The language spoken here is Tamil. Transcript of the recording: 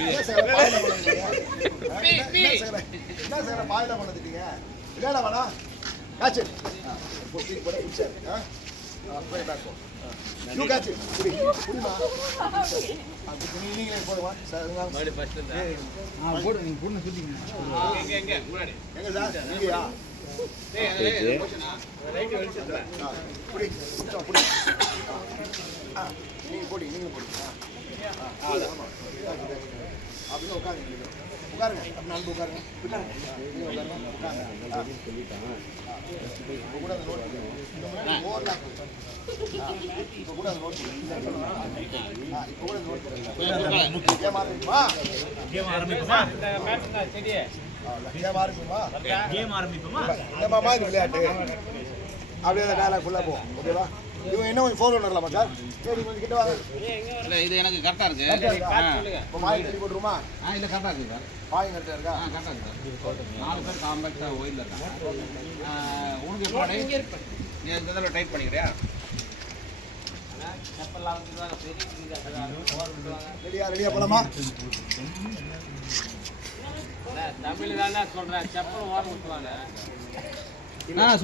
என்ன செய்யற பாயில கொண்டுட்டீங்க? என்ன செய்யற? என்ன செய்யற பாயில கொண்டுட்டீங்க? விளையாட வேணாம்? catch it. ஆ, போ, தூக்கி போடு, பிடிச்சு. ஆ? ஆ, play back போ. ஆ. You it. புடி, புடிமா. சார், எங்க எங்க முன்னாடி எங்க சார்? நீங்கயா? ரைட் வெளிச்சத்துல ஆ, புடிச்சா, புடி. ஆ, ஆ, நீங்க போடி, நீங்க போடி. ஆ. ஆ, ஆமா. அப்படியே உட்காருங்க. உட்காருங்க அப்படி அன்பு உட்காருங்க உட்காருங்க நீங்க உட்காருங்க உட்காருங்க ஆ. இப்போ கூட அந்த நோட் இந்த மாதிரி ஓவர்லாப் ஆ, இப்போ கூட அந்த நோட் ஆ, இப்போ கூட அந்த நோட் கேம் ஆரம்பிக்குமா இந்த மேட்ச் தான் சரி கேம் ஆரம்பிக்குமா கேம் ஆரம்பிப்போமா என்னமாமா இது விளையாட்டு அப்படியே அந்த டயலாக் ஃபுல்லாக போகும். ஓகேவா இவங்க என்ன கொஞ்சம் ஃபோன் பண்ணலாமா சார் சரி கொஞ்சம் கிட்ட வாங்க இல்ல இது எனக்கு கரெக்டா இருக்கு. இப்போ மாய் தள்ளி போட்டுருமா? ஆ இல்ல கரெக்டா இருக்கு சார். மாய் கரெக்டாக இருக்கா? ஆ கரெக்டா இருக்கு சார். நாலு பேர் காம்பேக்டா ஓயில இருக்காங்க. உனக்கு எப்போ நீ இந்த தடவை டைட் பண்ணிக்கிறியா? ரெடியா ரெடியா போலாமா? தமிழ் தானே சொல்றேன். செப்பல் ஓரம் விட்டுவாங்க